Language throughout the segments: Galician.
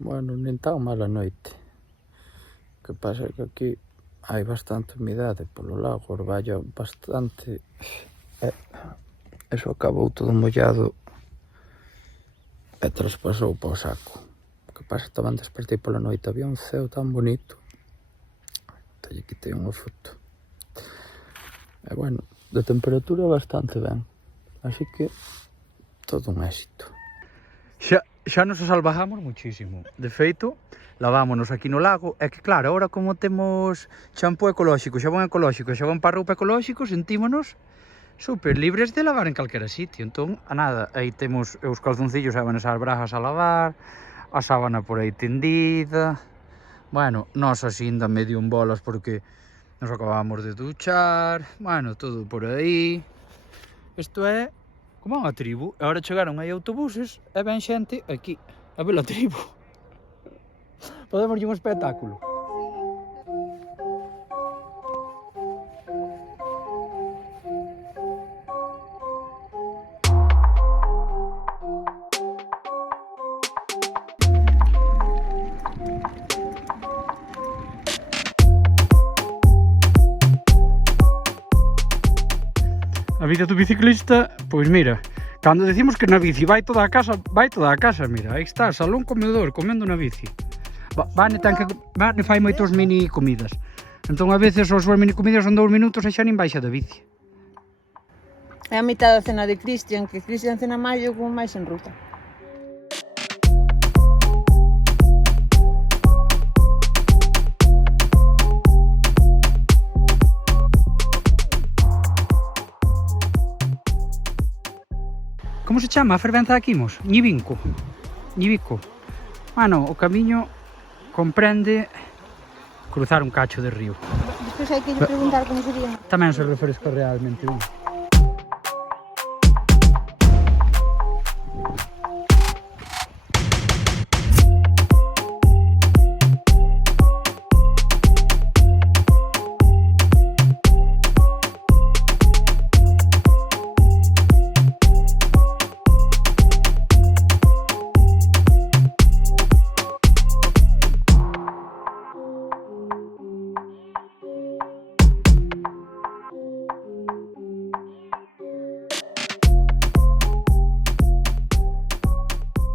Bueno, nin tan mala noite. O que pasa é que aquí hai bastante humidade polo lago, orballa bastante. Eso acabou todo mollado e traspasou para o saco. O que pasa é que tamén despertei pola noite, había un ceo tan bonito. Entón lle quitei unha foto. E bueno, de temperatura bastante ben. Así que todo un éxito. Xa nos salvajamos muchísimo. De feito, lavámonos aquí no lago. É que claro, agora como temos champú ecolóxico, xabón ecolóxico, xabón para roupa ecolóxico, sentímonos super libres de lavar en calquera sitio. Entón, a nada, aí temos os calzoncillos e as brajas a lavar, a sábana por aí tendida. Bueno, nós así ainda medio en bolas porque nos acabamos de duchar. Bueno, todo por aí. Isto é como unha tribu. Agora chegaron aí autobuses e ven xente aquí a ver a tribu. Podemos ir un espectáculo. A vida do biciclista, pois mira, cando decimos que na bici vai toda a casa, mira, aí está, salón comedor, comendo na bici. Vane fai moitos mini comidas. Entón a veces as súas mini comidas son 2 minutos e xa nin baixa da bici. É a mitad da cena de Cristian, que Cristian cena máis e eu como máis en ruta. Como se chama a fervenza de Quimos? Ñibico. Bueno, o camiño comprende cruzar un cacho de río. Despois hai que lle preguntar como sería. Tamén se refresca realmente ben.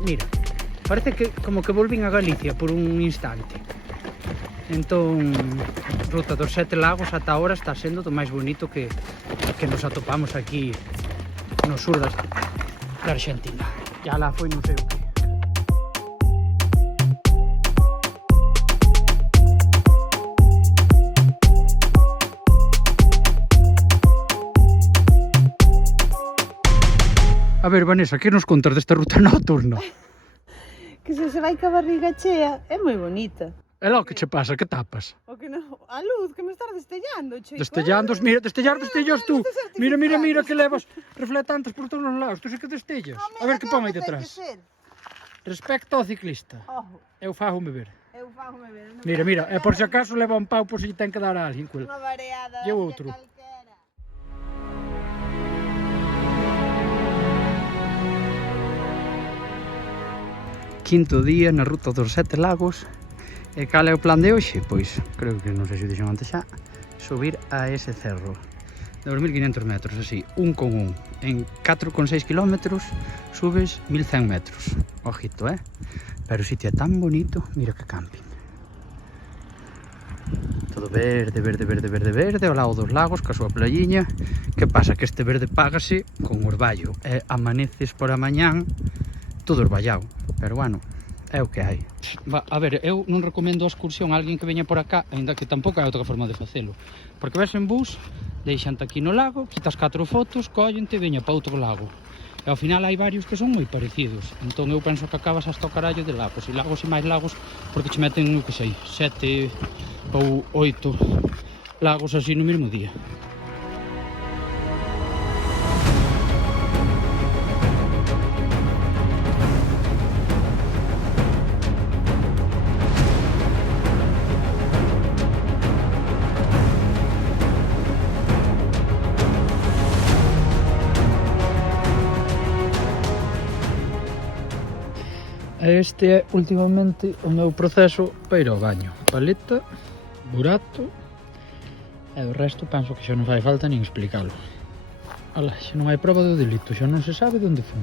Mira, parece que como que volvín a Galicia por un instante. Entón, ruta dos 7 lagos ata ahora está sendo do máis bonito que nos atopamos aquí no sur da Argentina. Ya lá foi non sei o que. A ver, Vanessa, que nos contas desta ruta nocturna? Que se vai ca barriga chea, é moi bonita. É lo que che pasa, que tapas? O que non, a luz que me estás destellando, chico. Destellandos, mira, destellas tú. Mira, que levas reflectantes por todos os lados, tú sei que destellas. A ver que pon aí detrás. Respecto ao ciclista. Eu fágome ver. Mira, e por se acaso leva un pau por se lle ten que dar a alguén. Unha vareada. E o outro. Quinto día na ruta dos 7 lagos. E cal é o plan de hoxe? Pois, creo que non sei se o dixen antes xa, subir a ese cerro de 2.500 metros, así, un con un. En 4,6 km subes 1.100 metros. Ojito, Pero o sitio é tan bonito, mira que camping. Todo verde, ao lado dos lagos, ca súa playiña. Que pasa? Que este verde págase con orballo. E amaneces por a mañán todo orballado, pero bueno, é o que hai. A ver, eu non recomendo a excursión a alguén que veña por acá, aínda que tampouco hai outra forma de facelo, porque ves en bus, deixante aquí no lago, quitas 4 fotos, collente e veña para outro lago. E ao final hai varios que son moi parecidos, entón eu penso que acabas hasta o carallo de lagos, e máis lagos, porque che meten, non que sei, 7 ou 8 lagos así no mesmo día. Este é últimamente o meu proceso para ir ao baño. Paleta, burato e o resto penso que xa non fai falta nin explicalo. Ala, xa non hai prova do delito, xa non se sabe onde foi.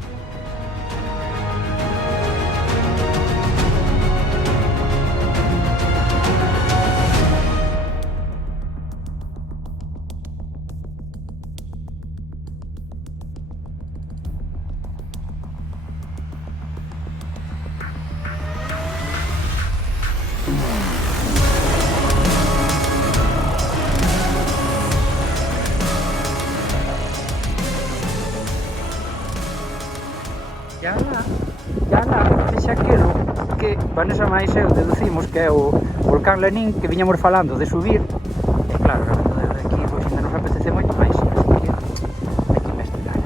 Ya lá, vexe aquilo que Vanessa máis eu deducimos que é o volcán Lanín que viñamos falando de subir. E claro, desde aquí pois ainda nos apetece moito máis, así que hai que investigar.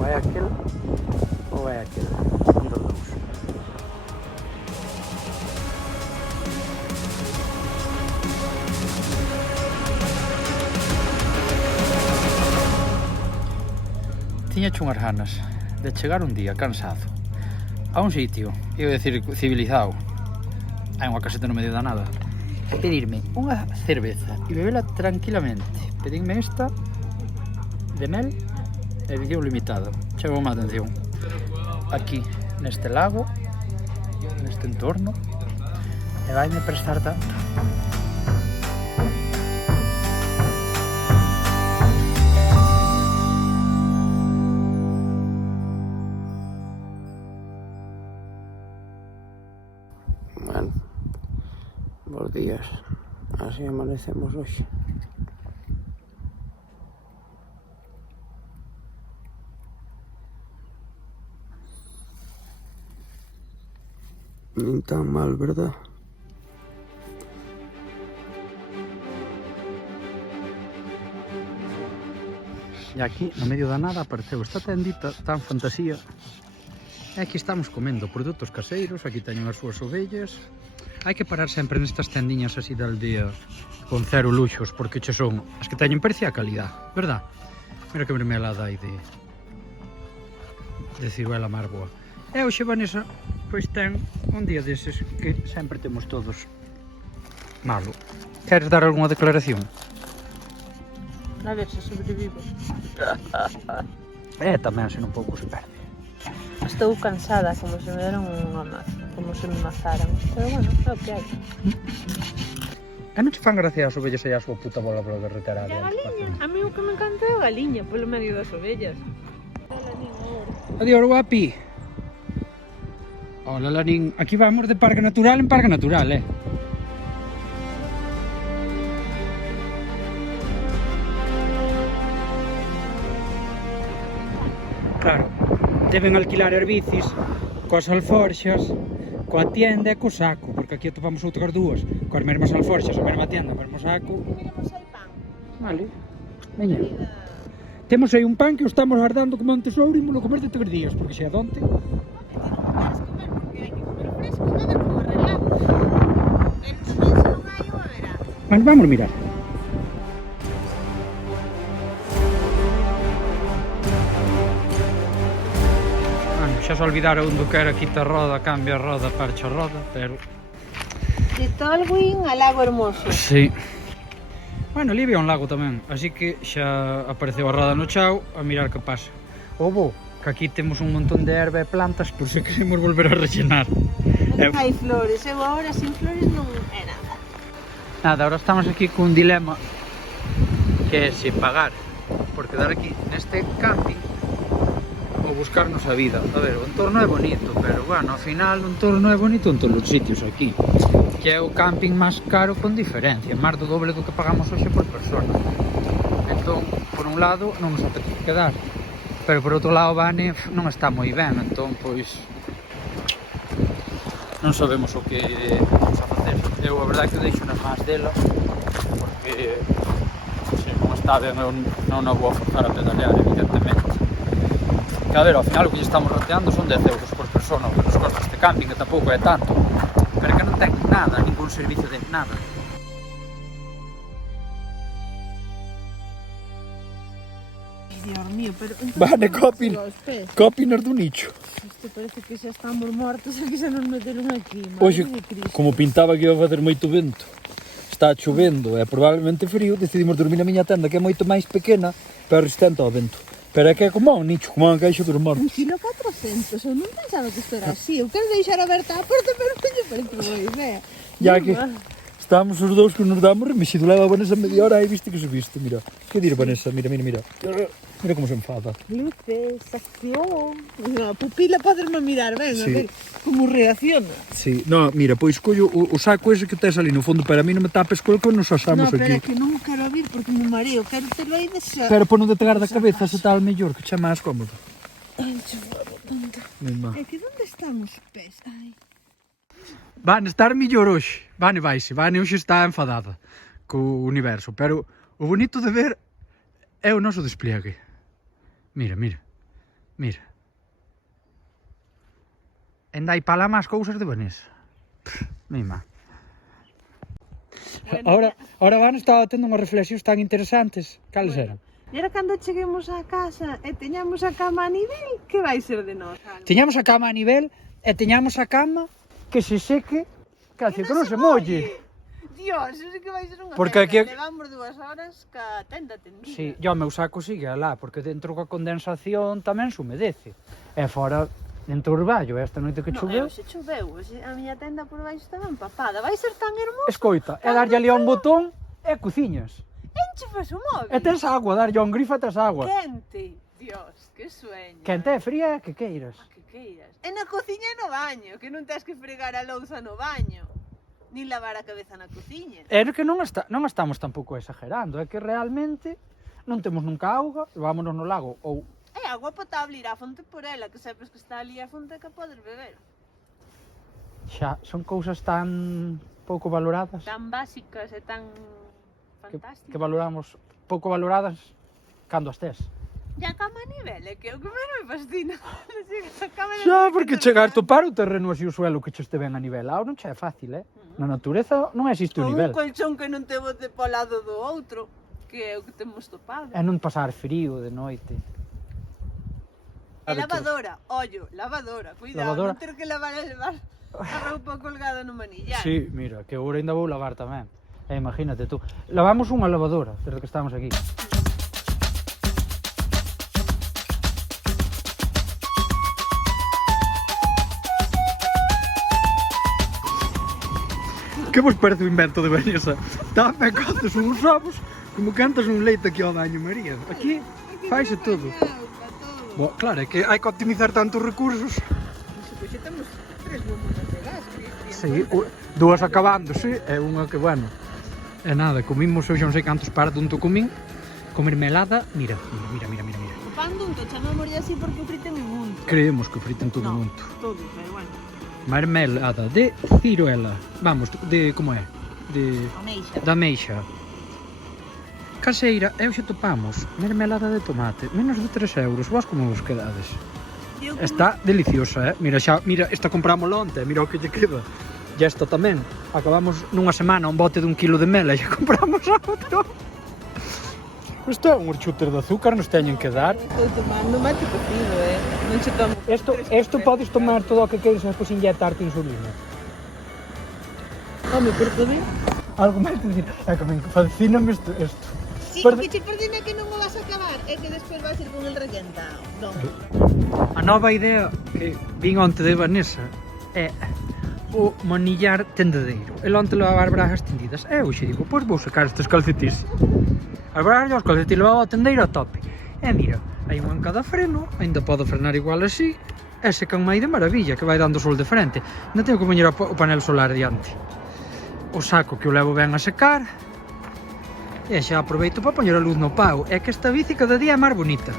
Ou é aquel, ou é aquel, un dos dous. Tiña unhas ganas de chegar un día cansado a un sitio, iba a decir civilizado, hai unha caseta no medio da nada, pedirme unha cerveza e bebela tranquilamente. Pedinme esta de mel e edición limitado. Chamou má atención aquí neste lago, neste entorno, e vaime prestar tanto. Bueno, bons días, así amanecemos hoxe. Nin tan mal, verdad? E aquí, no medio da nada, apareceu esta tendita tan fantasía. E aquí estamos comendo produtos caseiros, aquí teñen as súas ovellas. Hai que parar sempre nestas tendiñas así da aldea con cero luxos, porque che son as que teñen precio a calidad, verdad? Mira que mermelada hai de ciruela mar boa. E hoxe Vanessa pois ten un día deses que sempre temos todos malo. Queres dar algunha declaración? A ver se sobrevivo. Tamén se non pouco se perde. Estou cansada, como se me deron unha maza, como se me mazaran. Pero bueno, é o que hai. E non te fan gracia as ovellas e a súa puta bola pola carretera? E a galiña, a mí o que me encanta é a galiña, polo medio das ovellas. Adiós, guapi. Hola, Lanín. Aquí vamos de parque natural en parque natural, Claro, deben alquilar herbicis coas alforxas, coa tienda e co saco, porque aquí atopamos outras dúas, coas mesmas alforxas, a mesma tienda, o mesmo saco. Queremos aí pan. Vale, veña. Temos aí un pan que o estamos guardando como un tesouro e molo comer de 3 días, porque se é donte. Bueno, vamos a mirar. Bueno, xa se olvidaron do que era quita roda, cambia roda, parcha roda, pero... De Tolwyn a Lago Hermoso. Sí. Bueno, ali había un lago tamén, así que xa apareceu a roda no chao a mirar que pasa. Obo, que aquí temos un montón de erva e plantas por se queremos volver a rellenar. Non hai flores, eu agora sin flores non é nada. Nada, ahora estamos aquí cun dilema que é se pagar por quedar aquí neste camping ou buscarnos a vida. A ver, o entorno é bonito, pero bueno, ao final o entorno é bonito en todos os sitios aquí, que é o camping máis caro con diferencia, máis do doble do que pagamos hoxe por persona. Entón, por un lado, non nos apetece quedar, pero por outro lado, Vane non está moi ben, entón, pois, non sabemos o que vamos a facer. Eu, a verdade, que deixo nas más dela, porque, se non está ben, eu non a vou a forzar a pedalear, evidentemente. Que, a ver, ao final, o que lle estamos rateando son 10 euros por persona, o que nos costa este camping, que tampouco é tanto, pero que non ten nada, ningún servicio de nada. Dios mío, pero... Vale, cópinos do nicho. Isto parece que xa estamos mortos e que xa nos meteron aquí. Oxe, Madre de Cristo. como pintaba que iba a facer moito vento, está chovendo e probablemente frío, decidimos dormir na miña tenda, que é moito máis pequena, pero resistente ao vento. Pero é que é como un nicho, como unha caixa dos mortos. 1.400 kg, eu non pensaba que isto era así. Eu quero deixar aberta a porta, pero non lle parece boa idea. Ya que estábamos os dous que nos damos remexido, leva a Vanessa media hora e viste que subiste, mira. Que dir, Vanessa, mira. Mira como se enfada. Luces, acción... A pupila poderme mirar, ben, Sí. a ver como reacciona. Sí, no, mira, pois collo o saco ese que tes ali no fondo, para mí non me tapes col que nos asamos No, pero é aquí. que non o quero abrir porque me mareo, quero telo aí de xa. Pero por non te pegar da cabeza, se tal mellor, que xa máis cómodo. Ai, chufado tanto. Mesma. É que onde están os pés? Ai. Van estar mellor hoxe. Vane vaise. Vane hoxe está enfadada co universo. Pero o bonito de ver é o noso despliegue. Mira. Enda aí para lá máis cousas de Vanessa. Mima. Bueno, Ahora Van estaba tendo unhas reflexións tan interesantes. Cales eran? E era cando cheguemos á casa e teñamos a cama a nivel, que vai ser de nós? Alba? Tiñamos a cama a nivel e tiñamos a cama que se seque, que non se molle. Dios, eso sí que vai ser unha Porque festa. aquí- Levamos 2 horas ca tenda tendida. Sí, yo meu saco sigue alá, porque dentro coa condensación tamén se humedece. E fora, dentro do orballo, esta noite que No, choveu. hoxe choveu, hoxe a miña tenda por baixo estaba empapada. Vai ser tan hermoso. Escoita, é darlle ali a un botón e cociñas. Enchufas o móvil. E tes agua, darlle a un grifo e tes agua. Quente. Dios, que sueño. Quente e fría, que queiras. A que queiras. E na cociña e no baño, que non tens que fregar a louza no baño. Nin lavar a cabeza na cociña. É que non estamos tampouco exagerando, é que realmente non temos nunca auga, vámonos no lago ou É agua potable, ir á fonte por ela, que sabes que está ali a fonte que podes beber. xa son cousas tan pouco valoradas Tan básicas e tan fantásticas. que valoramos pouco valoradas cando as tes. E a cama a nivel, é que o que máis me fascina. A cama a Xa, nivel porque que chegar te topar o terreno así o suelo que che este ben anivelado non che é fácil, Na natureza non existe o Con nivel. un colchón que non te bote po lado do outro, que é o que temos topado. É non pasar frío de noite. E lavadora, ollo, lavadora, cuidado, Lavadora. non ter que lavar e levar a roupa colgada no manillar. Sí, mira, que agora ainda vou lavar tamén. Imagínate tú. Lavamos unha lavadora desde que estamos aquí. Que vos parece o invento de Vanessa? Tamén cantas uns ovos como cantas un leite aquí ao baño, María. Aquí faise todo. Bo, claro, é que hai que optimizar tantos recursos. Pois xa temos 3 bombonas de gas. Sí, dúas acabándose e unha que, bueno, e nada, comimos, eu xa non sei cantos par dunto comín, comer melada, mira. O pan dunto, chamámoslle así porque o friten en munto. Creemos que o friten todo No, junto. todo, pero bueno. Mermelada de ciruela, vamos, de, como é? De, Ameixa. da meixa. Caseira, e hoxe topamos mermelada de tomate, menos de 3 euros, vos como vos quedades? Eu como- Está deliciosa, Mira, xa, mira, esta comprámosla onte, mira o que lle queda. E esta tamén, acabamos nunha semana un bote de 1 kilo de mela e xa compramos outro. Isto é un chutes de azúcar, nos teñen que dar. Estou tomando mate cocido, non se tomo. Isto podes tomar todo o que queres e despois inyectarte insulina. Home, por poder. Algo máis que dicir, é que me fascíname isto. Sí, Perde- que che perdina que non o vas a acabar, é que despois vas ir con el rellentado. Non. A nova idea que vin onte de Vanessa é o manillar tendedeiro. El onte levaba as bragas tendidas. E hoxe digo, pois vou sacar estes calcetís. As bragas e os calcetís levaba o tendeiro a tope. E mira, hai un en cada freno, ainda podo frenar igual así, e secan máis de maravilla, que vai dando sol de frente. Non teño que poñer o panel solar diante. O saco que o levo ben a secar, e xa aproveito para poñer a luz no pau. É que esta bici cada día é máis bonita.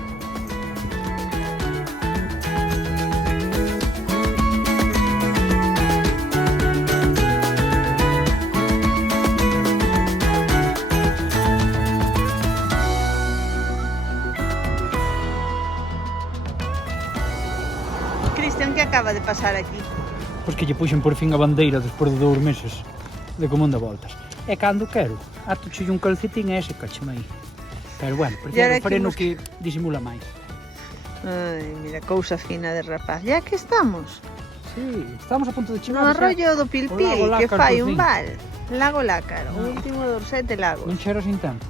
Cristian, que acaba de pasar aquí? Pois que lle puxen por fin a bandeira despois de 2 meses de común de voltas. E cando quero, atochelle un calcetín e ese cacheme aí. Pero bueno, E prefiero ahora o freno aquí que disimula máis. Ai, mira, cousa fina de rapaz. Ya que estamos Sí, estamos a punto de chegar. no xa. arroyo do Pilpil, Lago que Lácar, fai por un fin. val. Lago Lácar, o No. último dos 7 lagos. Non chero sin tempo.